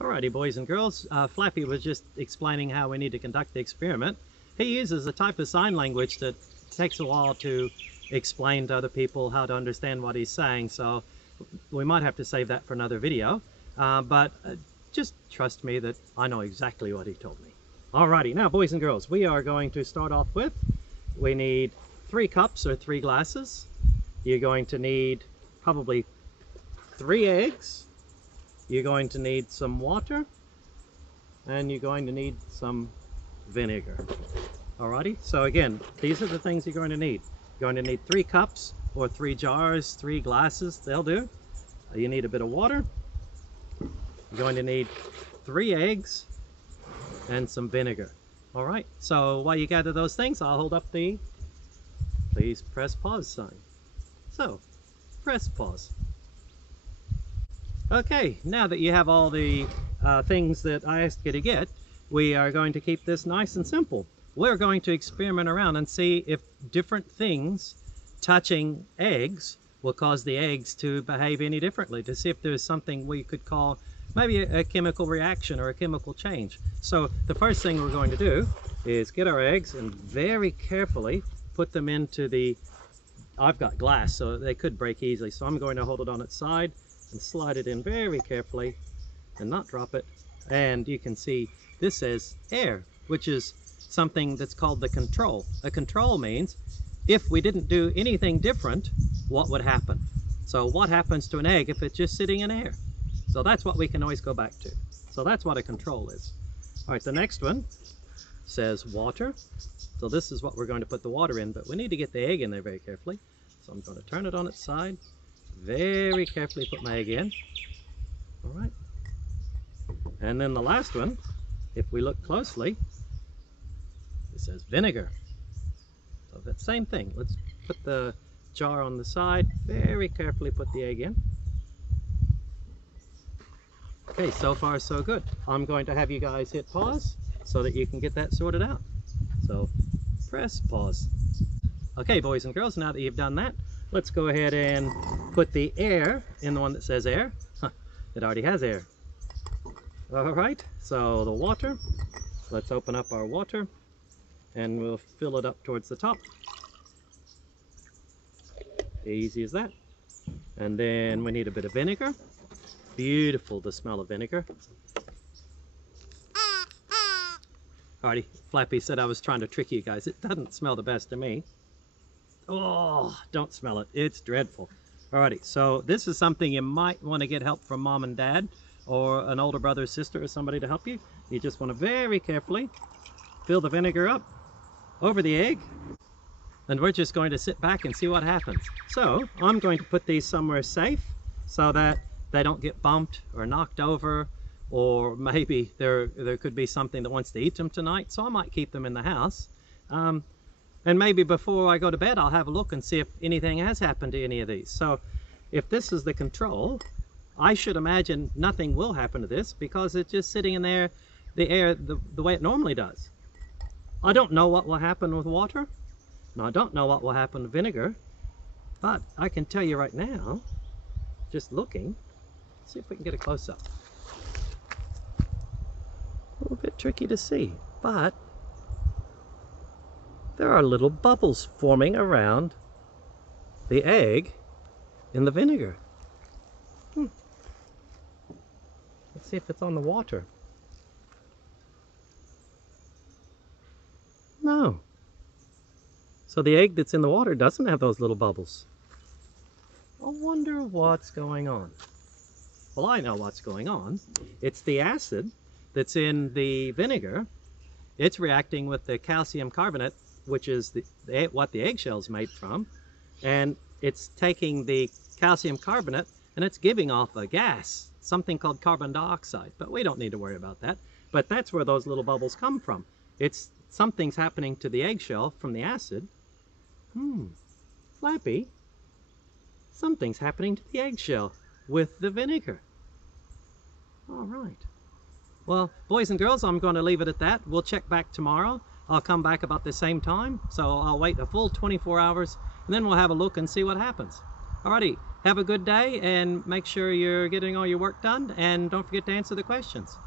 Alrighty, boys and girls, Flappy was just explaining how we need to conduct the experiment. He uses a type of sign language that takes a while to explain to other people how to understand what he's saying, so we might have to save that for another video, but just trust me that I know exactly what he told me. Alrighty, now boys and girls, we are going to start off with, we need 3 cups or 3 glasses. You're going to need probably 3 eggs. You're going to need some water, and you're going to need some vinegar. Alrighty, so again, these are the things you're going to need. You're going to need 3 cups or 3 jars, 3 glasses, they'll do. You need a bit of water. You're going to need 3 eggs and some vinegar. Alright, so while you gather those things, I'll hold up the please press pause sign. So, press pause. Okay, now that you have all the things that I asked you to get, we are going to keep this nice and simple. We're going to experiment around and see if different things touching eggs will cause the eggs to behave any differently, to see if there's something we could call maybe a chemical reaction or a chemical change. So the first thing we're going to do is get our eggs and very carefully put them into the, I've got glass so they could break easily, so I'm going to hold it on its side and slide it in very carefully and not drop it. And you can see this says air, which is something that's called the control. A control means if we didn't do anything different, what would happen? So what happens to an egg if it's just sitting in air? So that's what we can always go back to. So that's what a control is. All right, the next one says water. So this is what we're going to put the water in, but we need to get the egg in there very carefully. So I'm going to turn it on its side, very carefully put my egg in. All right. And then the last one, if we look closely, it says vinegar. So that same thing. Let's put the jar on the side, very carefully put the egg in. Okay, so far so good. I'm going to have you guys hit pause so that you can get that sorted out. So press pause. Okay, boys and girls, now that you've done that, let's go ahead and put the air in the one that says air. It already has air. All right, so the water, let's open up our water and we'll fill it up towards the top. Easy as that. And then we need a bit of vinegar. Beautiful, the smell of vinegar. Alrighty, Flappy said I was trying to trick you guys. It doesn't smell the best to me. Oh, don't smell it. It's dreadful. Alrighty, so this is something you might want to get help from mom and dad or an older brother or sister or somebody to help you. You just want to very carefully fill the vinegar up over the egg, and we're just going to sit back and see what happens. So I'm going to put these somewhere safe so that they don't get bumped or knocked over, or maybe there could be something that wants to eat them tonight, so I might keep them in the house. And maybe before I go to bed, I'll have a look and see if anything has happened to any of these. So if this is the control, I should imagine nothing will happen to this because it's just sitting in there, the air, the way it normally does. I don't know what will happen with water, and I don't know what will happen with vinegar, but I can tell you right now, just looking, see if we can get a close-up. A little bit tricky to see, but there are little bubbles forming around the egg in the vinegar. Let's see if it's on the water. No. So the egg that's in the water doesn't have those little bubbles. I wonder what's going on. Well, I know what's going on. It's the acid that's in the vinegar. It's reacting with the calcium carbonate, which is what the eggshell's made from, and it's taking the calcium carbonate and it's giving off a gas, something called carbon dioxide, but we don't need to worry about that. But that's where those little bubbles come from. It's something's happening to the eggshell from the acid. Flappy, something's happening to the eggshell with the vinegar. All right. Well, boys and girls, I'm going to leave it at that. We'll check back tomorrow. I'll come back about the same time, so I'll wait a full 24 hours, and then we'll have a look and see what happens. Alrighty, Have a good day and make sure you're getting all your work done, and don't forget to answer the questions.